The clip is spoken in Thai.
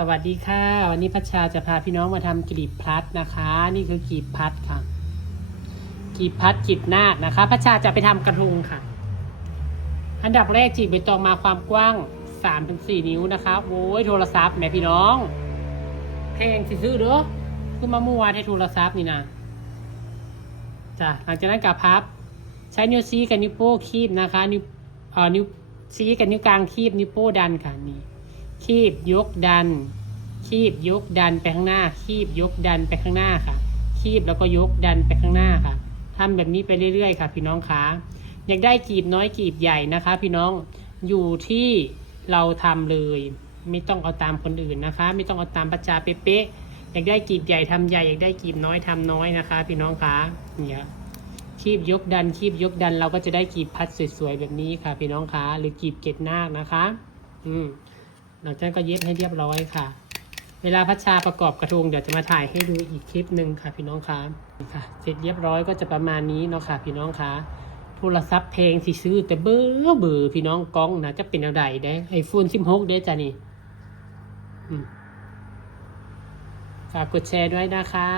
สวัสดีค่ะวันนี้พัชชาจะพาพี่น้องมาทำกลีบพลัดนะคะ นี่คือกลีบพลัดค่ะกลีบพลัดกลีบนาคนะคะพัชชาจะไปทำกระทงค่ะอันดับแรกจีบใบตองมาความกว้าง 3-4 นิ้วนะคะโอ้ยโทรศัพท์แม่พี่น้องแพงสิซื้อเด้อคือมามั่วให้โทรศัพท์นี่นะจ้ะหลังจากนั้นกับพับใช้นิ้วชี้กับนิ้วโป้งคีบนะคะนิ้วชี้กับนิ้วกลางคีบนิ้วโป้งดันค่ะนี่คีบยกดันคีบยกดันไปข้างหน้าคีบยกดันไปข้างหน้าค่ะคีบแล้วก็ยกดันไปข้างหน้าค่ะทำแบบนี้ไปเรื่อยๆค่ะพี่น้องคะอยากได้กลีบน้อยกลีบใหญ่นะคะพี่น้องอยู่ที่เราทำเลยไม่ต้องเอาตามคนอื่นนะคะไม่ต้องเอาตามประจาเป๊ะๆอยากได้กลีบใหญ่ทำใหญ่อยากได้กลีบน้อยทำน้อยนะคะพี่น้องคะเนี่ยคีบยกดันคีบยกดันเราก็จะได้กลีบพัดสวยๆแบบนี้ค่ะพี่น้องคะหรือกลีบเกล็ดนาคนะคะหลังจากนั้นก็เย็บให้เรียบร้อยค่ะเวลาพัชชาประกอบกระทงเดี๋ยวจะมาถ่ายให้ดูอีกคลิปหนึ่งค่ะพี่น้องคะค่ะเสร็จเรียบร้อยก็จะประมาณนี้เนาะค่ะพี่น้องคะโทรศัพท์เพลงที่ซื้อแต่เบอร์พี่น้องกล้องนะจะเป็นอะไรได้iPhone 16ได้จ้ะนี่ฝากกดแชร์ด้วยนะคะ